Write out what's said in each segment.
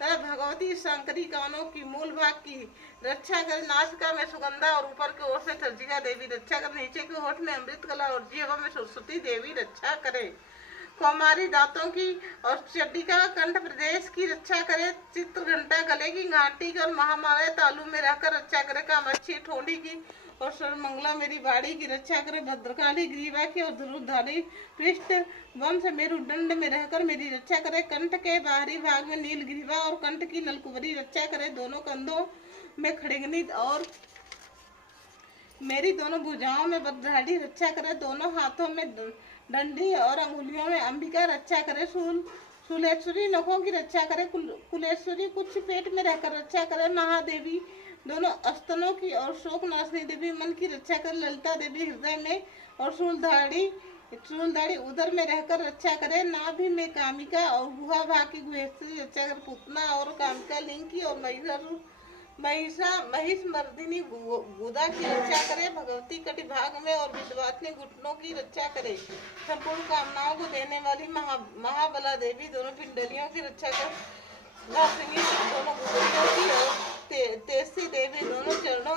तथा भगवती शंकरी कानों की मूल भाग की रक्षा करे। नासिका में सुगंधा और ऊपर की ओर से चर्चिका देवी रक्षा करे। नीचे के होठ में अमृत कला और जीवा में सरस्वती देवी रक्षा करे। कौमारी दांतों की और चंडिका कंठ प्रदेश की रक्षा करे। चित्र घंटा गले की घाटी की और महामाया तालु में रहकर रक्षा करे। कामाक्षी ठोड़ी की और सर्वमंगला मेरी बाड़ी की रक्षा करे। भद्रकाली ग्रीवा की और ध्रुवधारी पृष्ठ वंश मेरुदंड में रहकर मेरी रक्षा करे। कंठ के बाहरी भाग में नील ग्रीवा और कंठ की नलकुबरी रक्षा करे। दोनों कंधों में खड़गनी और मेरी दोनों भुजाओं में बद्धाड़ी रक्षा करे। दोनों हाथों में डंडी और अंगुलियों में अंबिका रक्षा करे। शूलेश्वरी नखों की रक्षा करे। कुलेश्वरी कुछ पेट में रहकर रक्षा करे। महादेवी दोनों स्तनों की और शोक नाशनी देवी मन की रक्षा करे। ललिता देवी हृदय में और शूलधाड़ी उदर में रहकर रक्षा करे। नाभि में कामिका और गुहा भाग की गुहेश्वरी रक्षा करे। पुतना और कामिका लिंग की और महिष मर्दिनी गुदा की रक्षा करे। भगवती कटि भाग में और विद्वासिनी घुटनों की रक्षा करे। संपूर्ण कामनाओं को देने वाली महाबला देवी दोनों पिंडलियों की रक्षा करे। दोनों गुदड़ियों की और तेजसी देवी दोनों चरणों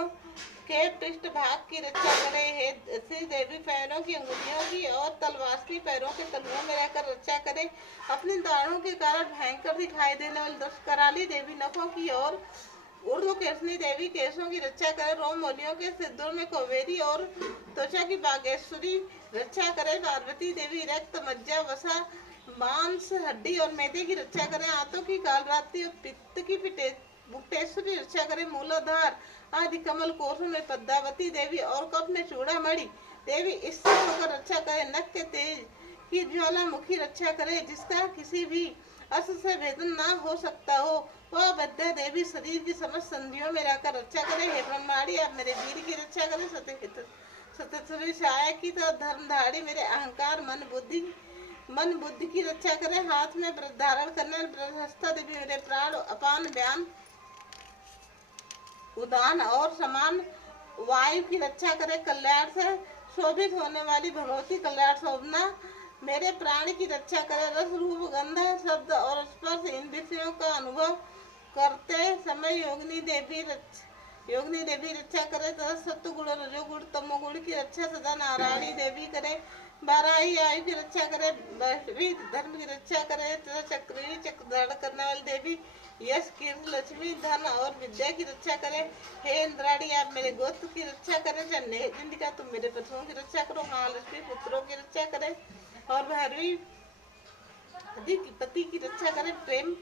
के पृष्ठ भाग की रक्षा करे। हे श्री देवी पैरों की अंगुलियों की और तलवासनी पैरों के तलुओं में रहकर रक्षा करे। अपने दाढ़ों के कारण भयंकर दिखाई देने वाली 10 कराली देवी नखों की और उर्दू केशनी देवी केशों की रक्षा करे। रोमोलियों के सिद्धों में कौवेरी और त्वचा की बागेश्वरी रक्षा करे। पार्वती देवी रक्त मज्जा वसा मांस हड्डी और मैदे की रक्षा करे। आंतों की कालरात्रि और पित्त की बुक्टेश्वरी रक्षा करे। मूलाधार आदि कमल कोषों में पद्मावती देवी और कप में चूड़ामणि देवी इससे होकर रक्षा करे। नख के तेज की ज्वालामुखी रक्षा करे। जिसका किसी भी अस्त्र से भेदन ना हो सकता हो वह विद्या देवी शरीर की समस्त संधियों में रहकर रक्षा करे। हे ब्रह्माणी आप मेरे वीर की रक्षा करे। सत्यश्री छाया की तरह धर्मधारी मेरे अहंकार मन बुद्धि की रक्षा करे। हाथ में व्रत धारण करने बृहस्पति देवी मेरे प्राण अपान व्यान उदान और समान वायु की रक्षा करे। कल्याण से शोभित होने वाली भगवती कल्याण शोभना मेरे प्राण की रक्षा करे। रस रूप गंध शब्द और स्पर्श इन विषयों का अनुभव करते समय योगिनी देवी रक्षा करे। तथा सत्व गुण रजोगुण तमोगुण की रक्षा सदा नारायणी देवी करे। बाराही आयु की रक्षा करे। धर्म की रक्षा करे। तथा चक्री चक्र धारण करने वाली देवी यश कीर्ति लक्ष्मी धन और विद्या की रक्षा करे। हे इंद्राणी आप मेरे गोत्र की रक्षा करें। जिंदिका तुम मेरे पशुओं की रक्षा करो। महालक्ष्मी पुत्रों की रक्षा करे और भैरवी पति की रक्षा करे। प्रेम